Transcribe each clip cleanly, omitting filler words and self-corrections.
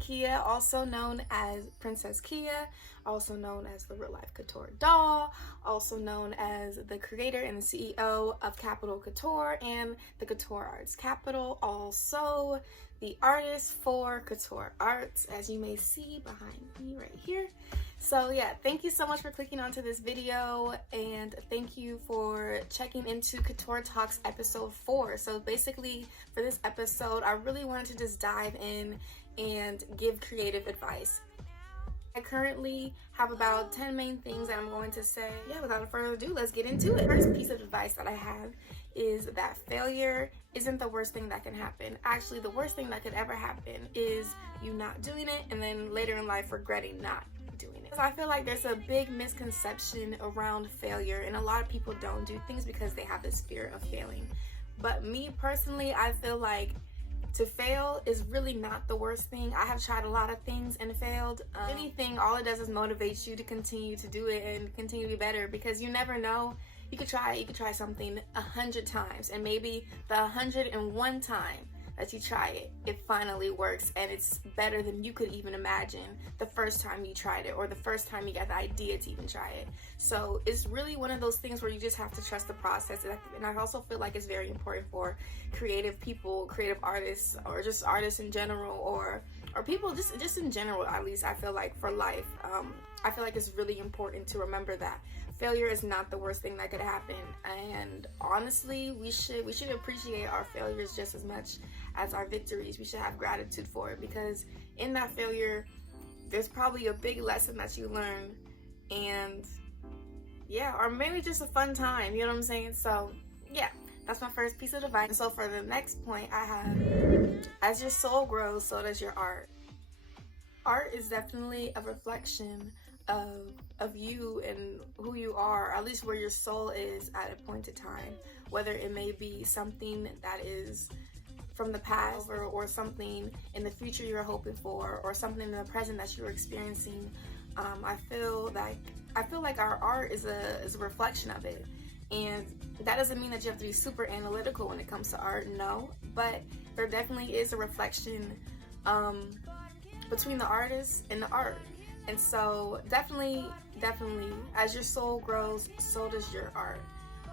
Kia, also known as Princess Kia, also known as the real life couture doll, also known as the creator and the CEO of Kapital Kouture and the Couture Arts Capital, also the artist for Couture Arts, as you may see behind me right here. So yeah, thank you so much for clicking onto this video, and thank you for checking into Couture Talks episode 4. So basically for this episode, I really wanted to just dive in and give creative advice. I currently have about 10 main things that I'm going to say. Yeah, without further ado, let's get into it. First piece of advice that I have is that failure isn't the worst thing that can happen. Actually, the worst thing that could ever happen is you not doing it and then later in life regretting not doing it. So I feel like there's a big misconception around failure, and a lot of people don't do things because they have this fear of failing. But me personally, I feel like to fail is really not the worst thing. I have tried a lot of things and failed. Anything, all it does is motivate you to continue to do it and continue to be better, because you never know. You could try something 100 times, and maybe the 101 time that you try it, it finally works and it's better than you could even imagine the first time you tried it, or the first time you got the idea to even try it. So it's really one of those things where you just have to trust the process. And I also feel like it's very important for creative people, creative artists, or just artists in general, or people just in general, at least I feel like for life. I feel like it's really important to remember that failure is not the worst thing that could happen, and honestly, we should appreciate our failures just as much as our victories. We should have gratitude for it, because in that failure, there's probably a big lesson that you learn, and yeah, or maybe just a fun time, you know what I'm saying? So yeah, that's my first piece of advice. So for the next point I have, as your soul grows, so does your art. Art is definitely a reflection of you and who you are, at least where your soul is at a point in time, whether it may be something that is from the past, or something in the future you're hoping for, or something in the present that you're experiencing. I feel like our art is a reflection of it, and that doesn't mean that you have to be super analytical when it comes to art, no, but there definitely is a reflection between the artist and the art. And so definitely, as your soul grows, so does your art.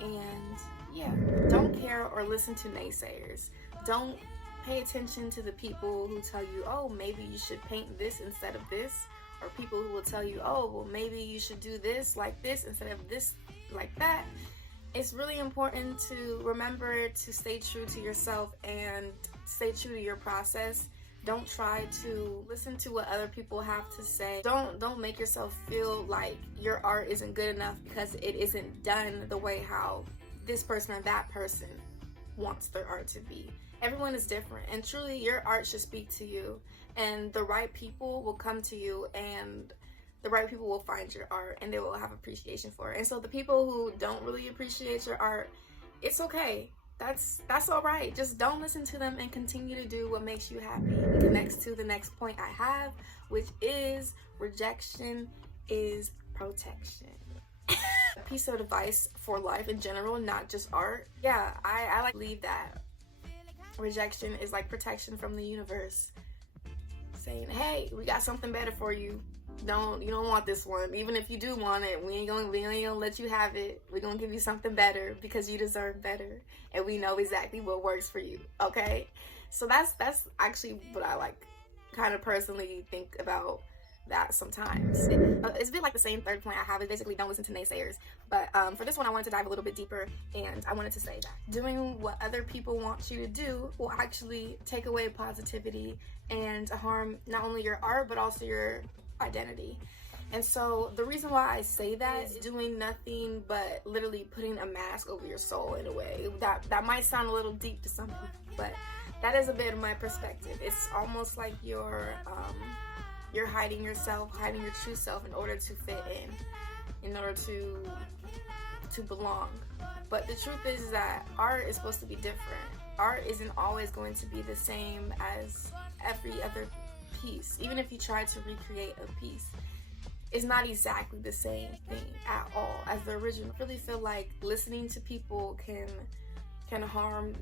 And yeah, don't care or listen to naysayers. Don't pay attention to the people who tell you, oh, maybe you should paint this instead of this, or people who will tell you, oh, well, maybe you should do this like this instead of this like that. It's really important to remember to stay true to yourself and stay true to your process. Don't try to listen to what other people have to say. Don't make yourself feel like your art isn't good enough because it isn't done the way how this person or that person wants their art to be. Everyone is different, and truly your art should speak to you, and the right people will come to you, and the right people will find your art, and they will have appreciation for it. And so the people who don't really appreciate your art, it's okay. That's all right. Just don't listen to them and continue to do what makes you happy. It connects to the next point I have, which is rejection is protection. A piece of advice for life in general, not just art. Yeah, I like to believe that rejection is like protection from the universe, saying, hey, we got something better for you. You don't want this one. Even if you do want it, we ain't gonna let you have it. We're gonna give you something better because you deserve better, and we know exactly what works for you. Okay, so that's actually what I like, kind of personally think about that sometimes. It's a bit like the same third point I have, is basically don't listen to naysayers. But for this one, I wanted to dive a little bit deeper, and I wanted to say that doing what other people want you to do will actually take away positivity and harm not only your art but also your identity. And so the reason why I say that is doing nothing but literally putting a mask over your soul in a way. That might sound a little deep to some people, but that is a bit of my perspective. It's almost like you're hiding yourself, hiding your true self in order to fit in order to belong. But the truth is that art is supposed to be different. Art isn't always going to be the same as every other piece. Even if you try to recreate a piece, it's not exactly the same thing at all as the original. I really feel like listening to people can harm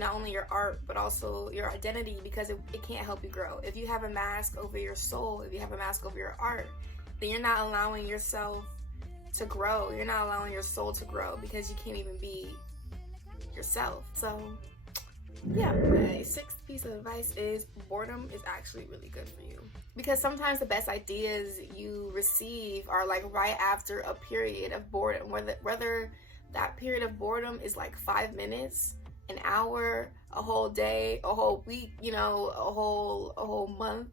not only your art, but also your identity, because it can't help you grow. If you have a mask over your soul, if you have a mask over your art, then you're not allowing yourself to grow. You're not allowing your soul to grow, because you can't even be yourself. So yeah, my sixth piece of advice is boredom is actually really good for you, because sometimes the best ideas you receive are like right after a period of boredom, whether that period of boredom is like 5 minutes, an hour, a whole day, a whole week, you know, a whole month.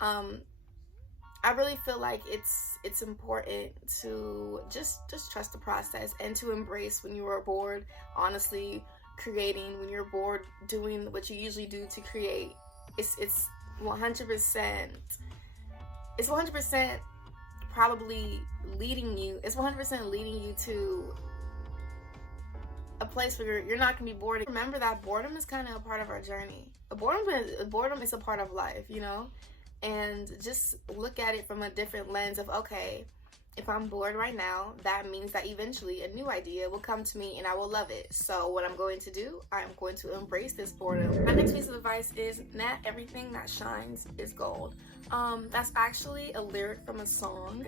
I really feel like it's important to just trust the process, and to embrace when you are bored, honestly, creating, when you're bored doing what you usually do to create. It's 100%, it's 100% probably leading you, it's 100% leading you to a place where you're not gonna be bored. Remember that boredom is kind of a part of our journey. Boredom is a part of life, you know? And just look at it from a different lens of, okay, if I'm bored right now, that means that eventually a new idea will come to me and I will love it. So what I'm going to do, I'm going to embrace this boredom. My next piece of advice is, not everything that shines is gold. That's actually a lyric from a song.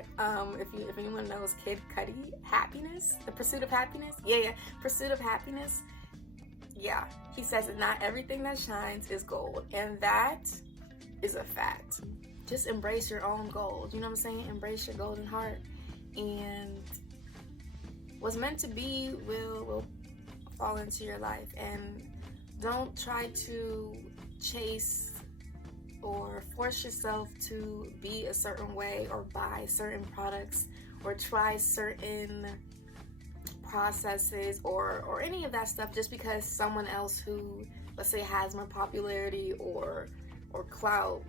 If anyone knows Kid Cudi, Happiness, The Pursuit of Happiness. Yeah, Pursuit of Happiness. Yeah, he says that not everything that shines is gold, and that is a fact. Just embrace your own gold. You know what I'm saying? Embrace your golden heart, and what's meant to be will fall into your life. And don't try to chase or force yourself to be a certain way, or buy certain products, or try certain processes, or any of that stuff, just because someone else who, let's say, has more popularity or clout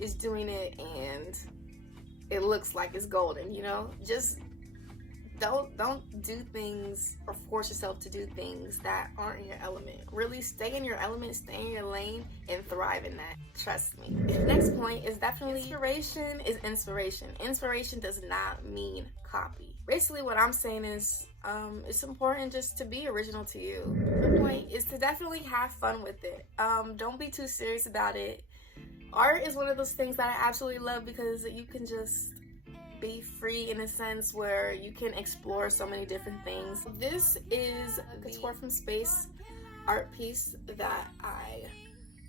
is doing it and it looks like it's golden, you know? Just don't do things or force yourself to do things that aren't in your element. Really stay in your element, stay in your lane, and thrive in that. Trust me. Next point is definitely inspiration is inspiration. Inspiration does not mean copy. Basically what I'm saying is it's important just to be original to you. The point is to definitely have fun with it. Don't be too serious about it. Art is one of those things that I absolutely love, because you can just be free in a sense where you can explore so many different things. This is a Couture from Space art piece that I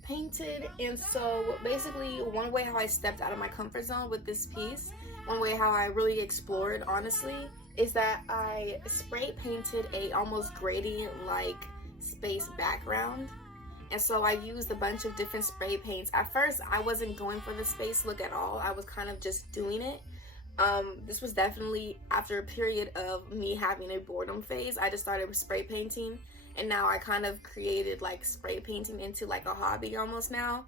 painted, and so basically one way how I stepped out of my comfort zone with this piece, one way how I really explored, honestly, is that I spray painted a almost gradient like space background. And so I used a bunch of different spray paints. At first, I wasn't going for the space look at all. I was kind of just doing it. This was definitely after a period of me having a boredom phase. I just started spray painting, and now I kind of created like spray painting into like a hobby almost now.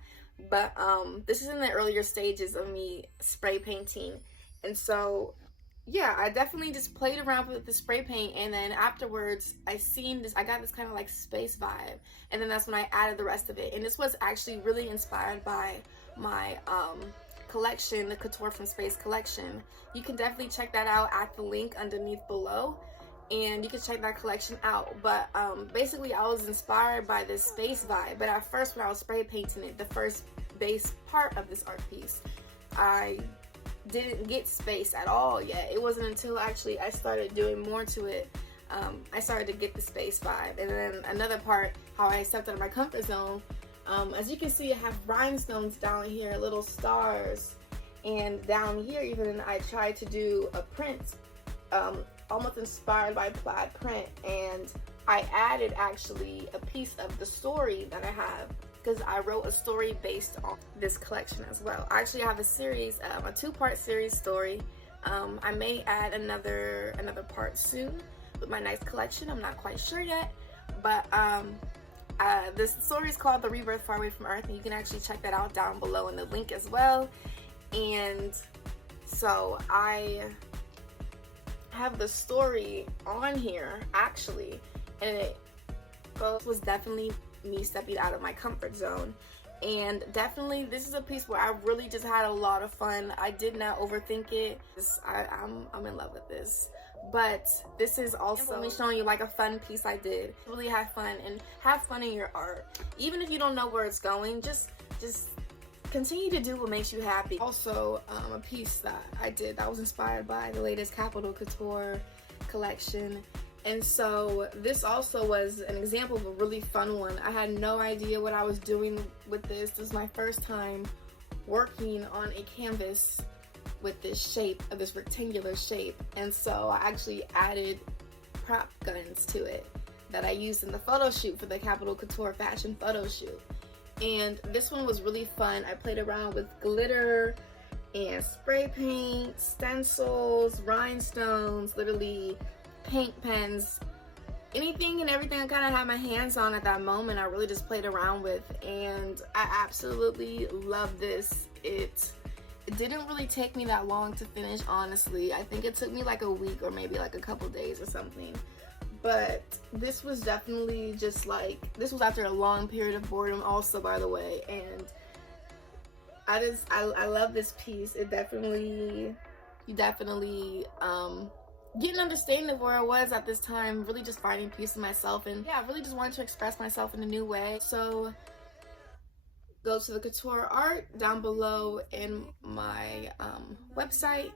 But this is in the earlier stages of me spray painting. And so yeah, I definitely just played around with the spray paint, and then afterwards I got this kind of like space vibe, and then that's when I added the rest of it. And this was actually really inspired by my collection, the Couture from Space collection. You can definitely check that out at the link underneath below, and you can check that collection out. But basically I was inspired by this space vibe, but at first when I was spray painting it, the first base part of this art piece, I didn't get space at all yet. It wasn't until actually I started doing more to it, I started to get the space vibe. And then another part, how I stepped out of my comfort zone, as you can see, I have rhinestones down here, little stars, and down here even I tried to do a print, almost inspired by plaid print, and I added actually a piece of the story that I have, because I wrote a story based on this collection as well. I actually have a series, a 2-part series story. I may add another part soon with my next collection. I'm not quite sure yet, but this story is called The Rebirth Far Away from Earth, and you can actually check that out down below in the link as well. And so I have the story on here actually, and it was definitely me stepping out of my comfort zone. And definitely this is a piece where I really just had a lot of fun. I did not overthink it. I'm in love with this. but this is also me showing you like a fun piece I did. Really have fun and have fun in your art. Even if you don't know where it's going, just continue to do what makes you happy. Also, a piece that I did that was inspired by the latest Kapital Kouture collection. And so this also was an example of a really fun one. I had no idea what I was doing with this. This was my first time working on a canvas with this shape, of this rectangular shape. And so I actually added prop guns to it that I used in the photo shoot for the Kapital Kouture fashion photo shoot. And this one was really fun. I played around with glitter and spray paint, stencils, rhinestones, literally paint pens, anything and everything I kind of had my hands on at that moment. I really just played around with, and I absolutely love this. It didn't really take me that long to finish, honestly. I think it took me like a week or maybe like a couple days or something. But this was definitely just like, this was after a long period of boredom also, by the way. And I love this piece. It definitely, you definitely get an understanding of where I was at this time, really just finding peace in myself, and yeah, really just wanted to express myself in a new way. So go to the Couture Art down below in my website.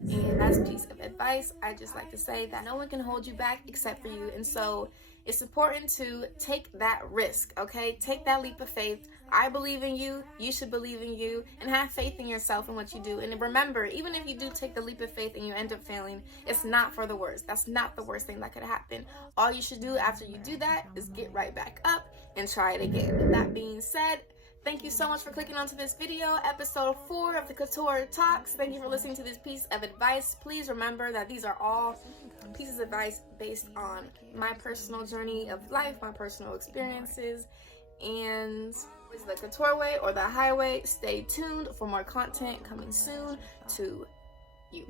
And that's a piece of advice. I just like to say that no one can hold you back except for you. And so it's important to take that risk, okay? Take that leap of faith. I believe in you. You should believe in you. And have faith in yourself and what you do. And remember, even if you do take the leap of faith and you end up failing, it's not for the worst. That's not the worst thing that could happen. All you should do after you do that is get right back up and try it again. With that being said, thank you so much for clicking onto this video, episode 4 of the Couture Talks. Thank you for listening to this piece of advice. Please remember that these are all pieces of advice based on my personal journey of life, my personal experiences, and is the Couture way or the highway. Stay tuned for more content coming soon to you.